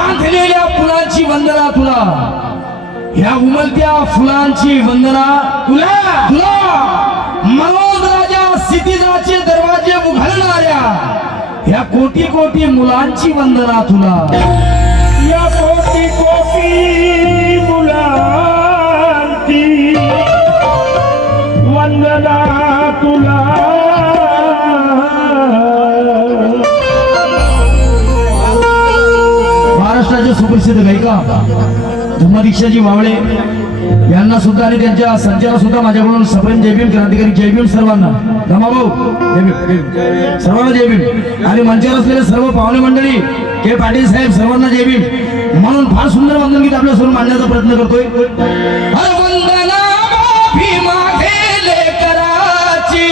बांधलेल्या फुलांची वंदना तुला, ह्या उमलत्या फुलांची वंदना तुला, तुला मनोज राजा क्षितिजाचे दरवाजे उघडणाऱ्या ह्या कोटी कोटी मुलांची वंदना तुला, या कोटी कोटी मुलांची वंदना तुला. महाराष्ट्राचे सुप्रसिद्ध गायिका धम्मदीक्षाजी वावळे यांना सुद्धा आणि त्यांच्या संचाला सुद्धा माझ्याकडून सप्रेम जय भीम, क्रांतिकारी जय भीम सर्वांना. धमाभाऊ जय भीम, सर्वांना जय भीम. आणि मंचावर असलेले सर्व पाहुणे मंडळी, के पाटील साहेब, सर्वांना जय भीम म्हणून फार सुंदर वंदन गीत आपल्या समोर मांडण्याचा प्रयत्न करतोय. वंदना भीमा गेले कराची,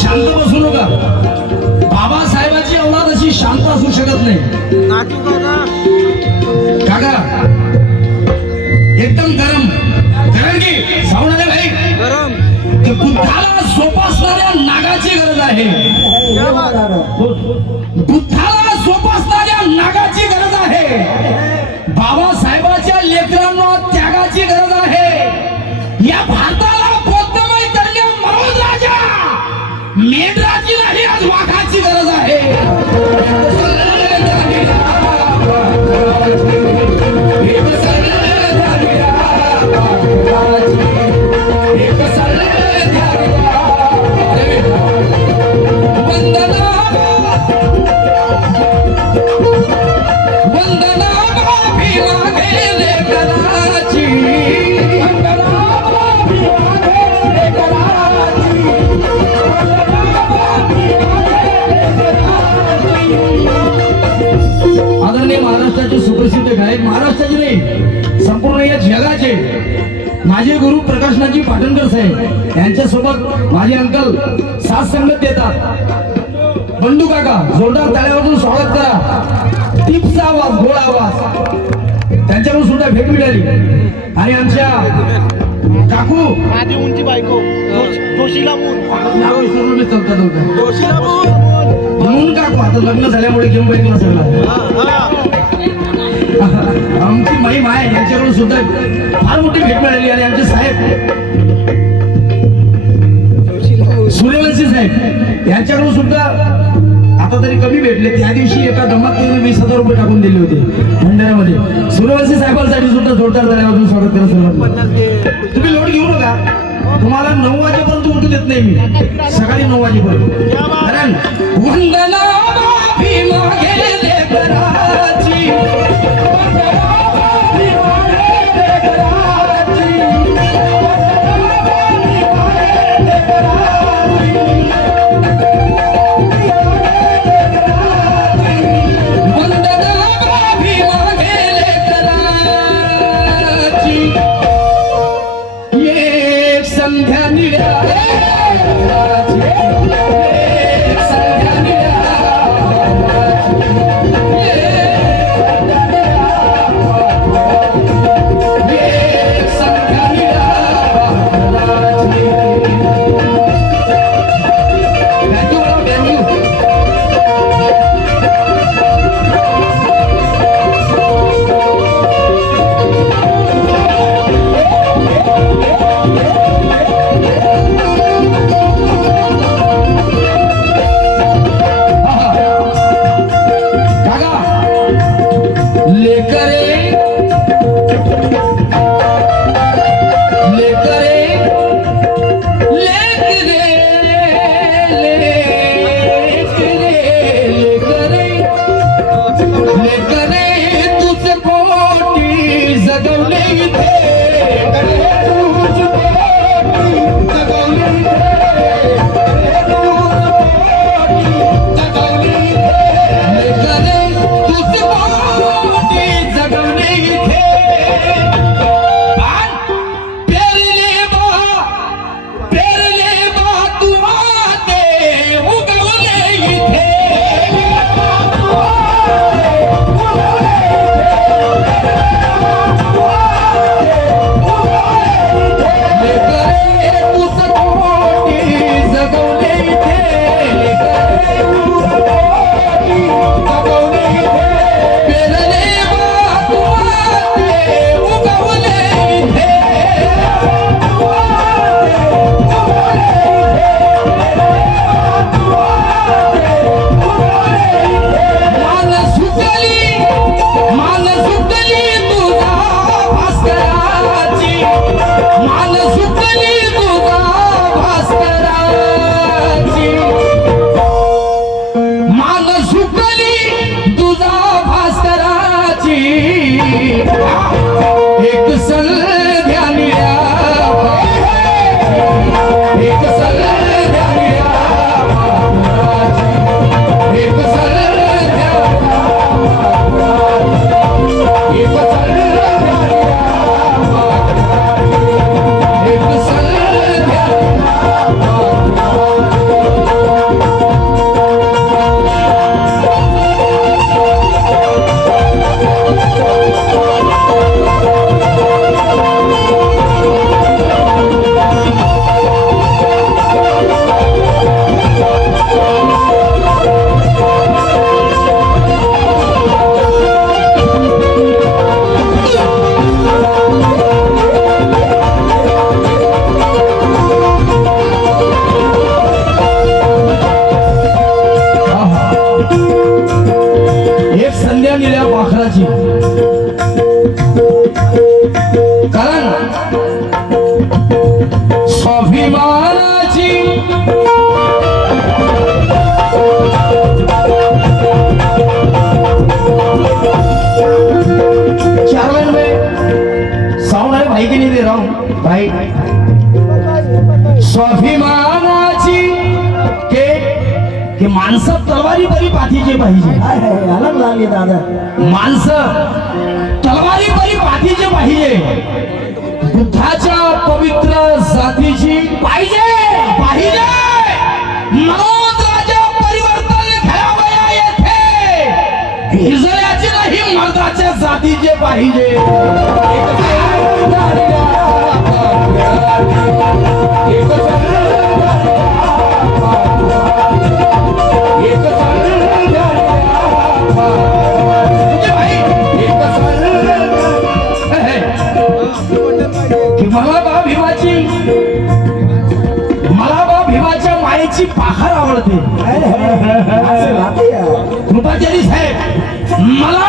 शांत बसू नका. बाबासाहेबांची औलाद अशी शांत असू शकत नाही. काका एकदम गरम गरम की साऊंड आले भाई गरम. बुद्धाला सोपासणाऱ्या नागाची गरज आहे. बुद्धाला सोपासणाऱ्या नागाची गरज आहे. बाबासाहेबांच्या लेकरांना त्यागाची गरज आहे. या भारताला बौद्धमय करण्या मनोज राजा मेंढराची नाही, आज वाघाची गरज आहे. महाराष्ट्राचे सुप्रसिद्ध गायक, महाराष्ट्राचे नाही संपूर्ण या जगाचे माझे गुरु प्रकाशनाथजी पाटणकर साहेब यांच्यासोबत माझे अंकल साथ संगत देतात. बंडू काका जोरदार टाळ्यावरून स्वागत करा. टिपचा आवाज, गोड आवाज त्यांच्याकडून सुद्धा भेट मिळाली. आणि आमच्या काकू माझी उंची बायको जोशीला मून काकू आता लग्न झाल्यामुळे घेऊन पाहिजे सगळं. आमची महिमा आहे यांच्याकडून सुद्धा फार मोठी भेट मिळाली आणि आमचे साहेब सूर्यवंशी साहेब यांच्याकडून सुद्धा आता तरी कमी भेटले. त्या दिवशी एका दमात त्यांनी 20,000 रुपये टाकून दिले होते भंडाऱ्यामध्ये. सूर्यवंशी साहेबांसाठी सुद्धा जोरदार झाल्यापासून स्वागत करा सर्वांना. तुम्ही लोट घेऊ नका, तुम्हाला 9 वाजेपर्यंत उठू देत नाही मी, सकाळी 9 वाजेपर्यंत. कारण वंदना माफी मागे लेकराची, वंदना माफी मागे लेकराची, वंदना माफी मागे लेकराची, एक संध्या निळ्या स्वाभिमानाची के माणसं तलवारी बरी पाठीचे पाहिजे. अलग लागले दादा. माणसं तलवारी बरी पाठीचे पाहिजे. बुद्धाच्या पवित्र जातीची पाहिजे पाहिजे. मनोराजा परिवर्तन घडावया येथे हिजल्याचे नाही मर्दाच्या जातीचे पाहिजे. एक की मला बा भीमाच्या मायेची पाखर आवडते. कृपाचारी साहेब, मला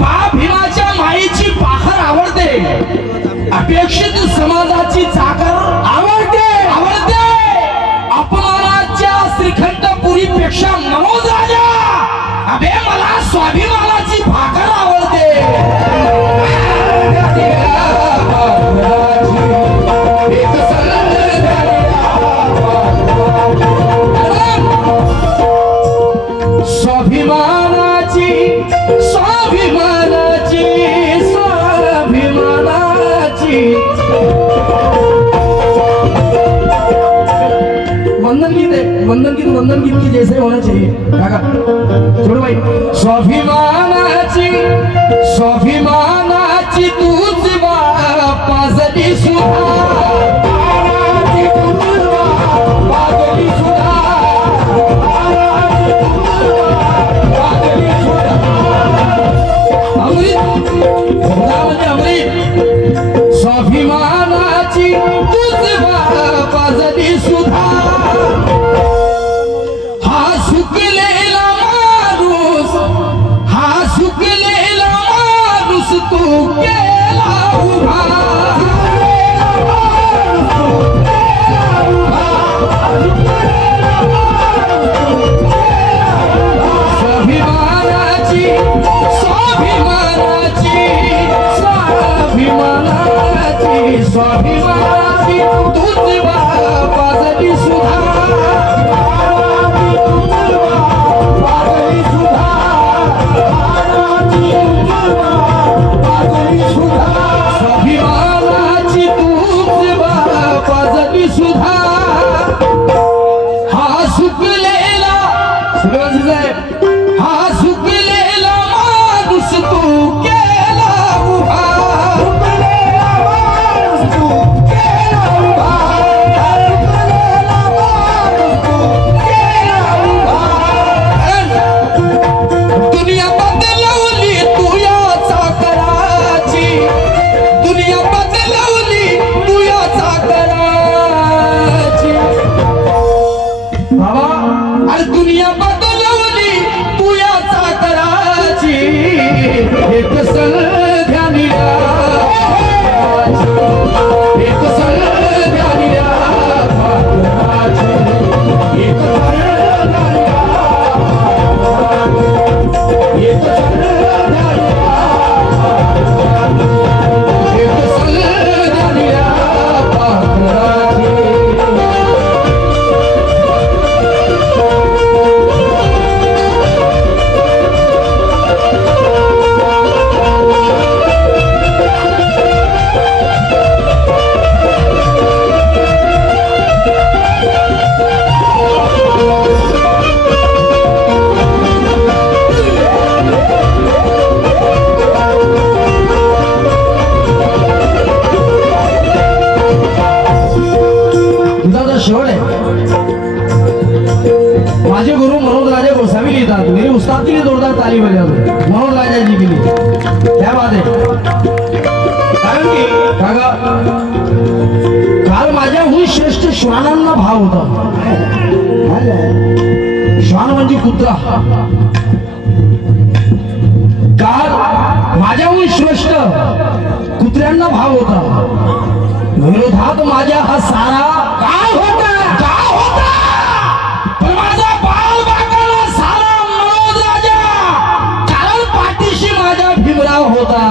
बा भीमाच्या मायेची पाखर आवडते. अपेक्षित समाजाची चाकर आवडते. अपमानाच्या श्रीखंडपुरीपेक्षा मनोज राजा अबे मला स्वाभिमानाची भाकर आवडते. स्वाभिमानाची वंदन गीत की जैसे होना चाहिए. काका छोड़ भाई. स्वाभिमानाची तूच बापाजली स्वाभिमानाची तुझ बापाजली सुधा. हा सुकलेला माणूस तू केला उभा. स्वाभिमानाची तुझ बापाजली सुधा. स्वाभिमानाची तुझ बापाजली सुधा. हा सुकलेला माणूस तू केला उभा. दुनिया बदलवली तू या चाकराची. बाबा, अरे दुनिया बदलवली तू या चाकराची. एक सल ध्यानी शेवट आहे. माझे गुरु मनोज राजा गोसावी लिहितात. मेरे उस्ताद के लिए जोरदार ताली बजाओ. मनोज राजा जी के लिए क्या बात आहे. कारण की काका, काल माझ्याहून श्रेष्ठ श्वानांना भाव होता. श्वान म्हणजे कुत्रा. काल माझ्याहून श्रेष्ठ कुत्र्यांना भाव होता. विरोधात माझ्या हा सारा काय होता. पण माझा बाल बाकाला सारा मनोज राजा. कारण पाठीशी माझ्या भीमराव होता.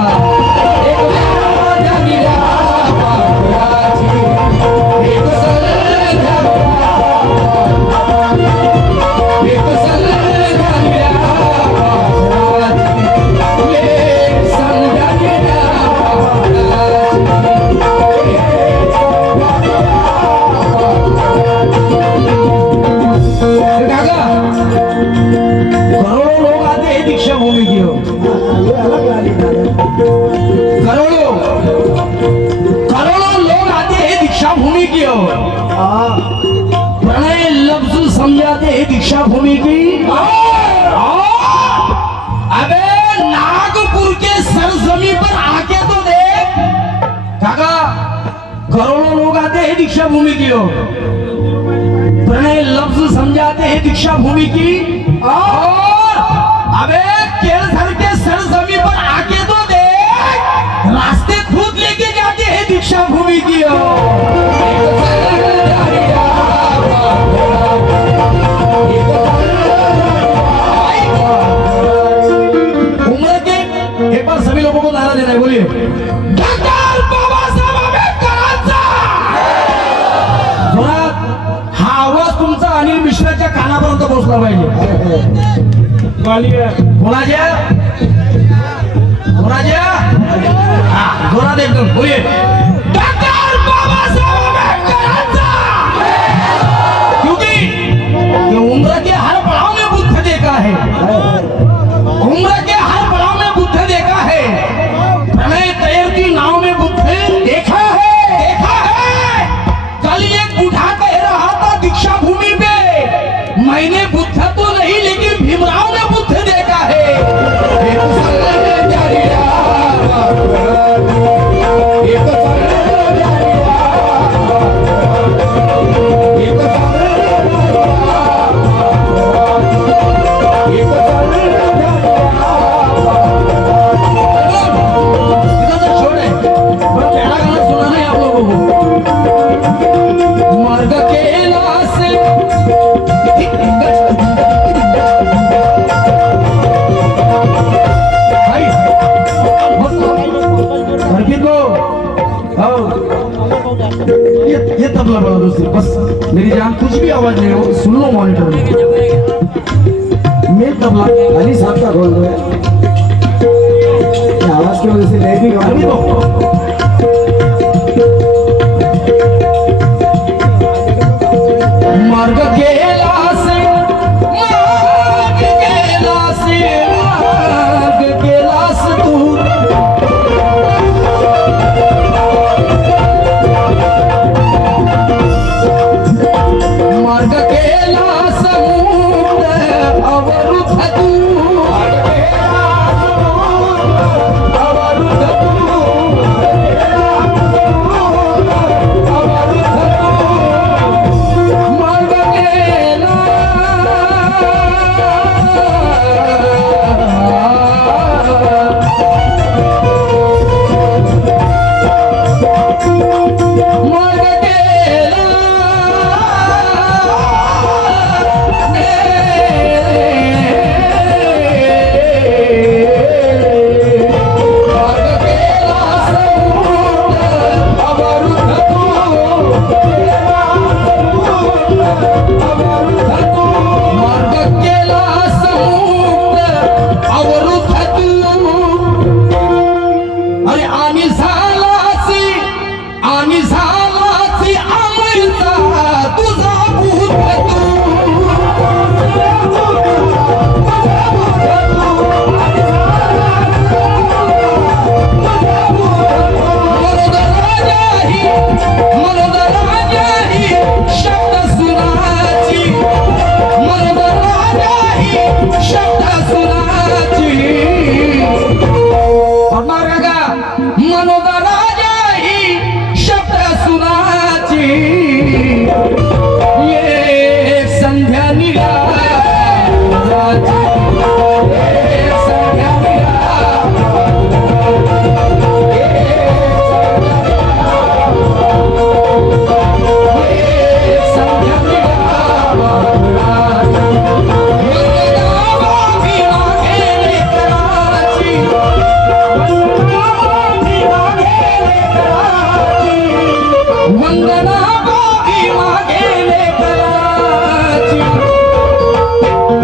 दीक्षाभूमि की हो. करोड़ों लोग आते हैं दीक्षाभूमि की हो. प्रणय लफ्ज समझाते हैं दीक्षाभूमि की. अबे नागपुर के सरजमी पर आके तो देख काका. करोड़ों लोग आते हैं दीक्षा भूमि की ओर, प्रणय लफ्ज समझाते हैं दीक्षा भूमि की। और अबे केरसर के सरजमी पर आके तो देख, रास्ते खुद लेके जाते हैं दीक्षा भूमि की ओर। उम्र के एक बार सभी लोगों को नारा देना है, बोलिए डॉक्टर बाबासाहेब आंबेडकरांचा। जोरात हा आवाज तुमचा अनिल मिश्राच्या कानापर्यंत पोहोचला पाहिजे। ग्वालियर कोणाच्या कोणाच्या हा, जोरात एकदम बोलिए डॉक्टर बाबासाहेब आंबेडकरांचा। क्योंकि ये उम्र के हर पड़ाव में बुद्ध देखा है, उम्र के हर पड़ाव में बुद्ध देखा है, प्रणय तैर की नाव में बुद्ध देखा है, देखा है। कल एक बूढ़ा कह रहा था दीक्षा भूमि पे, मैंने बुद्ध तो नहीं लेकिन भीमराव ने बुद्ध देखा है। इतना सा छोड़ है, पर पहला गाना सुना नहीं आप लोगों को। मार्ग केला से भाई, अर्पित को आओ। ये तबला बड़ा दोस्ती, बस मेरी जान कुछ भी आवाज नहीं हो, सुन लो मॉनिटर में। मैं तबला अली साहब का बोल रहे हैं कि आवाज की वजह से मैं भी अर्पित को मार्ग केला से, मार्ग केला से, मार्ग केला से तू मार्ग केला समुद्र अवरुद्ध तू, अवरुद्ध तू, अवरुद्ध तू, मार्ग केला मार्ग केला आणि झालासी अमृता तुझा भूत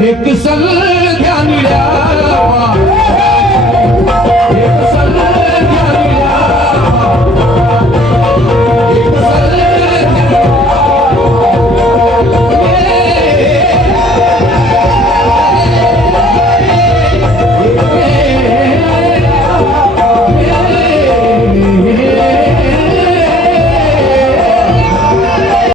एक संध्या निळ्या